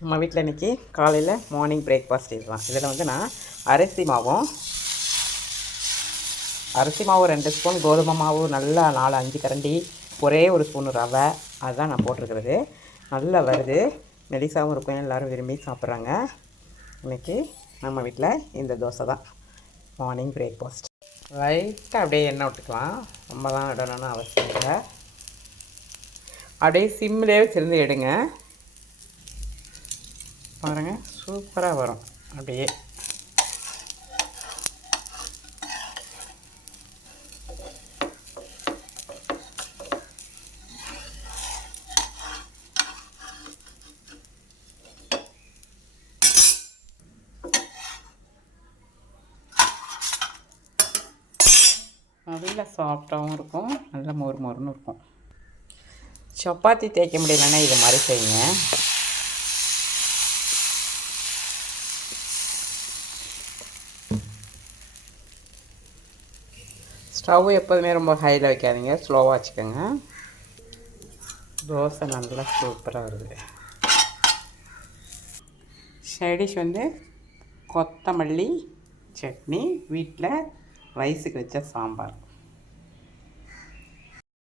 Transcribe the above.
நம்ம வீட்டில் இன்றைக்கி காலையில் மார்னிங் பிரேக்ஃபாஸ்ட் இதுதான். இதில் வந்து நான் அரிசி மாவு 2 ஸ்பூன், கோதுமை மாவு நல்லா 4-5 கரண்டி, ஒரே ஒரு ஸ்பூன் ரவை, அதுதான் நான் போட்டிருக்கிறது. நல்லா வருது, மெலிசாவும் இருக்கும், எல்லோரும் விரும்பி சாப்பிட்றாங்க. இன்றைக்கி நம்ம வீட்டில் இந்த தோசை தான் மார்னிங் பிரேக்ஃபாஸ்ட். லைட்டாக அப்படியே எண்ணெய் விட்டுக்கலாம், ரொம்பலாம் இடணும்னு அவசியம் இல்லை. அப்படியே சிம்மிலே வச்சுருந்து எடுங்க, பாருங்கள் சூப்பராக வரும். அப்படியே நல்ல சாஃப்டாகவும் இருக்கும், நல்ல மொறு மொறுன்னு இருக்கும். சப்பாத்தி தேய்க்க முடியலன்னா இது மாதிரி செய்யுங்க. ஸ்டவ் எப்போதுமே ரொம்ப ஹையில் வைக்காதீங்க, ஸ்லோவாக வச்சுக்கோங்க. தோசை நல்லா சூப்பராக வருது. சைடிஷ் வந்து கொத்தமல்லி சட்னி, வீட்டில் ரைஸுக்கு வச்ச சாம்பார்.